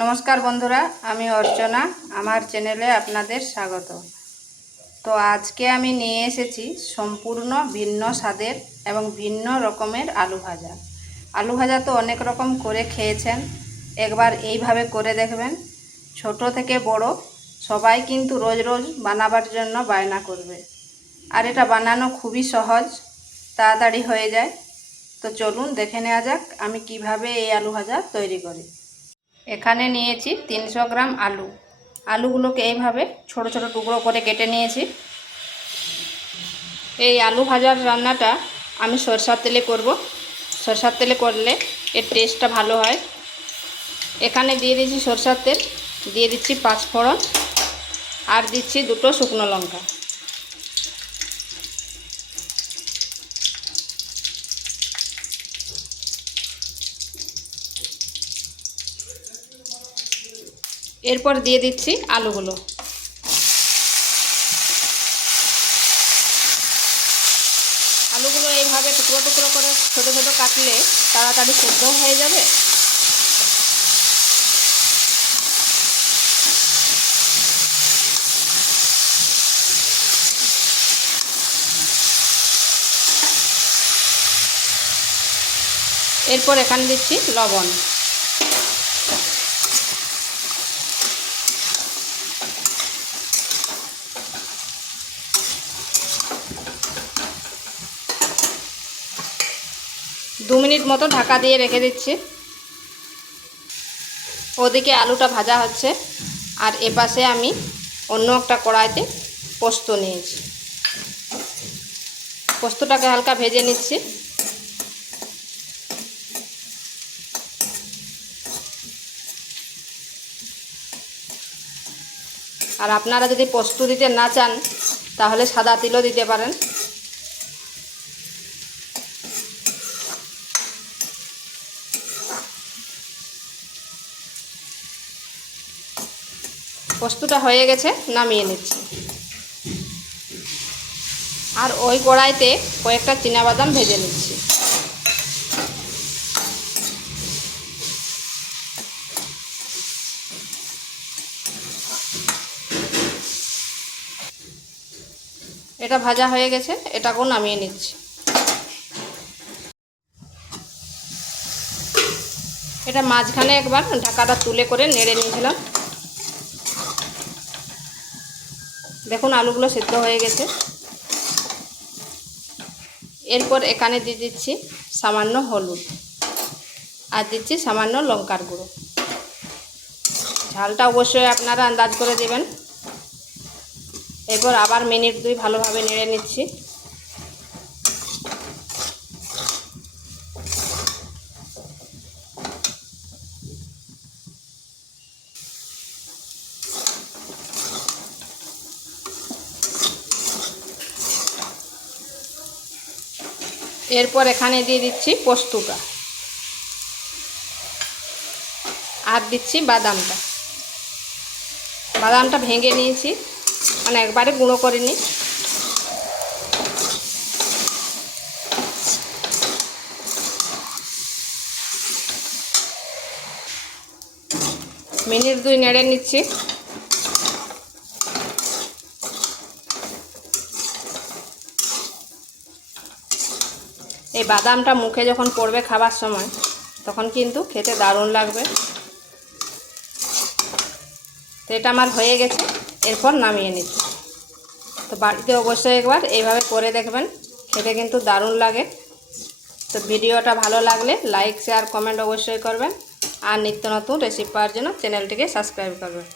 নমস্কার বন্ধুরা, আমি অর্চনা, আমার চ্যানেলে আপনাদের স্বাগত। তো আজকে আমি নিয়ে এসেছি সম্পূর্ণ ভিন্ন স্বাদের এবং ভিন্ন রকমের আলু ভাজা। আলু ভাজা তো অনেক রকম করে খেয়েছেন, একবার এইভাবে করে দেখবেন। ছোট থেকে বড়, সবাই কিন্তু রোজ রোজ বানাবার জন্য বায়না করবে। আর এটা বানানো খুবই সহজ, তাড়াতাড়ি হয়ে যায়। তো চলুন দেখে নেওয়া যাক আমি কীভাবে এই আলু ভাজা তৈরি করি। এখানে নিয়েছি তিনশো গ্রাম আলু। আলুগুলোকে এইভাবে ছোট ছোট টুকরো করে কেটে নিয়েছি। এই আলু ভাজার রান্নাটা আমি সরষার তেলে করব। সরষার তেলে করলে এর টেস্টটা ভালো হয়। এখানে দিয়ে দিচ্ছি সরষার তেল, দিয়ে দিচ্ছি পাঁচ ফোড়ন আর দিচ্ছি দুটো শুকনো লঙ্কা। এরপর দিয়ে দিচ্ছি আলুগুলো। আলুগুলো এইভাবে টুকরো টুকরো করে ছোটো ছোটো কাটলে তাড়াতাড়ি সেদ্ধ হয়ে যাবে। এরপর এখানে দিচ্ছি লবণ। দু মিনিট মতো ঢাকা দিয়ে রেখে দিচ্ছি। ওদিকে আলুটা ভাজা হচ্ছে। আর এপাশে আমি অন্য একটা কড়াইতে পোস্ত নিয়েছি। পোস্তটাকে হালকা ভেজে নিচ্ছি। আর আপনারা যদি পোস্ত দিতে না চান, তাহলে সাদা তিলও দিতে পারেন। পোস্তটা হয়ে গেছে, নামিয়ে নিচ্ছি। আর ওই কড়াইতে কয়েকটা বাদাম ভেজে নিচ্ছি। এটা ভাজা হয়ে গেছে, এটাকেও নামিয়ে নিচ্ছি। এটা মাঝখানে একবার ঢাকাটা তুলে করে নেড়ে নিয়েছিলাম। দেখুন, আলুগুলো সেদ্ধ হয়ে গেছে। এরপর এখানে দিয়ে দিচ্ছি সামান্য হলুদ আর দিচ্ছি সামান্য লঙ্কার গুঁড়ো। ঝালটা অবশ্যই আপনারা আন্দাজ করে দেবেন। এরপর আবার মিনিট দুই ভালোভাবে নেড়ে নিচ্ছি। এরপর এখানে দিয়ে দিচ্ছি পোস্তুটা। আর দিচ্ছি বাদামটা। বাদামটা ভেঙে নিয়েছি। মানে একবারে গুঁড়ো করিনি। মিনিট দুই নেড়ে নিচ্ছি। এই বাদামটা মুখে যখন পড়বে খাবার সময়, তখন কিন্তু খেতে দারুণ লাগবে। তো এটা আমার হয়ে গেছে, এরপর নামিয়ে নিচ্ছি। তো বাড়িতে অবশ্যই একবার এইভাবে করে দেখবেন, খেতে কিন্তু দারুণ লাগে। তো ভিডিওটা ভালো লাগলে লাইক শেয়ার কমেন্ট অবশ্যই করবেন। আর নিত্য নতুন রেসিপি পাওয়ার জন্য চ্যানেলটিকে সাবস্ক্রাইব করবেন।